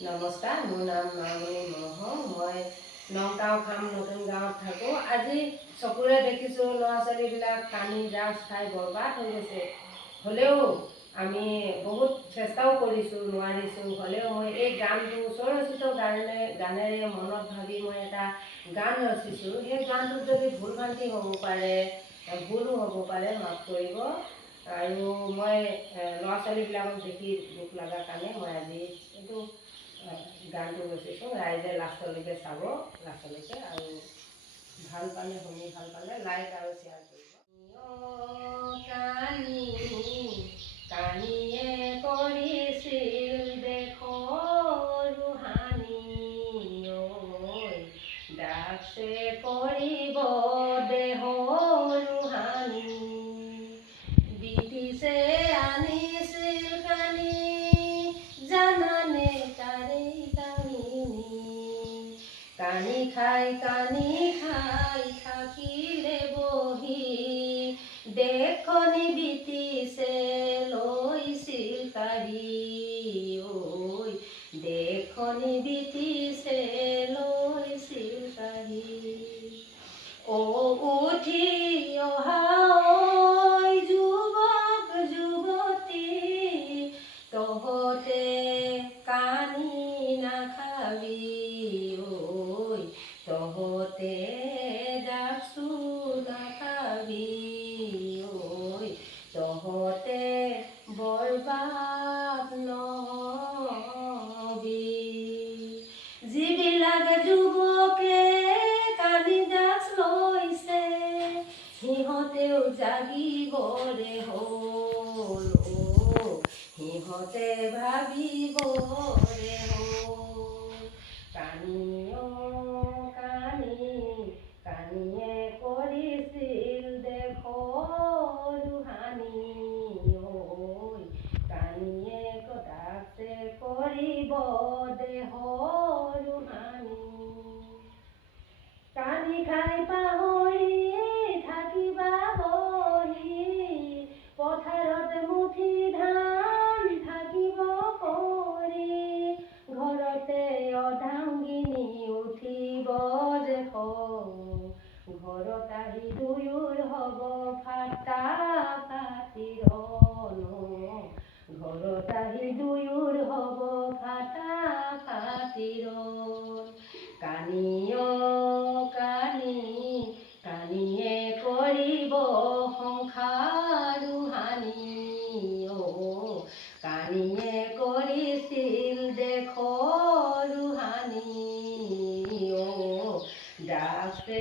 নমস্কাৰ, মোৰ নাম মামণি মহং। মই নগাঁও খাম নতুন গাঁৱত থাকোঁ। আজি চকুৰে দেখিছোঁ ল'ৰা ছোৱালীবিলাক পানী ড্ৰাগছ খাই বৰবাদ হৈ গৈছে। হ'লেও আমি বহুত চেষ্টাও কৰিছোঁ, নোৱাৰিছোঁ। হ'লেও মই এই গানটো স্বৰচিত গানেৰে মনত ভাবি মই এটা গান ৰচিছোঁ। সেই গানটোত যদি ভুল ভ্ৰান্তি হ'ব পাৰে, ভুলো হ'ব পাৰে, মাফ কৰিব। আৰু মই ল'ৰা ছোৱালীবিলাকক দেখি দুখ লগা কাৰণে মই আজি এইটো গানটো ৰচিছোঁ। ৰাইজে লাষ্টলৈকে চাব, লাষ্টলৈকে, আৰু ভাল পালে, শুনি ভাল পালে লাইক আৰু শ্বেয়াৰ কৰিব। কানি কানিয়ে কৰিছিল দেশৰ ৰোহানি, ড্ৰাগছে কৰিব দেহৰ ৰোহানি, ব্ৰিটিছে আনিছিল কানি, জানানে তাৰে কাহিনী। কানি খাই থাকিলে বহি, দেশখনি ব্ৰিটিছে লৈছিল কাঢ়ি। ঐ দেশখনি ব্ৰিটিছে লৈছিল কাঢ়ি। উঠি অহা যুৱক যুৱতী, তহঁতে কানি নাখাবি। ঐ তহঁতে ড্ৰাগছো নাখাবি। ঐ তহঁতে বৰবাদ নহবি। যিবিলাক যুৱকে কানি ড্ৰাগছ লৈছে, সিহঁতেও জাগিবৰে হ'ল। সিহঁতে ভাবিবৰে হ'ল। কানিয়ে কৰিছিল দেশৰ ৰোহানি। কানিয়ে ড্ৰাগছে কৰিব দেহৰ ৰোহানি। কানি খাই পাহৰি থাকিবা বহি, পথাৰত মুঠি ধান থাকিব পৰি, ঘৰতে অৰ্ধাংগিনী উঠিব যে খং, ঘৰত আহি দুয়োৰ হ'ব ফাটা ফাটিৰ। ঘৰত আহি দুয়োৰ হ'ব ফাটা ফাটিৰ। কানিয়ে কৰিব সংসাৰ ৰোহানি। কানিয়ে কৰিছিল দেশৰ ৰোহানি। ড্ৰাগছে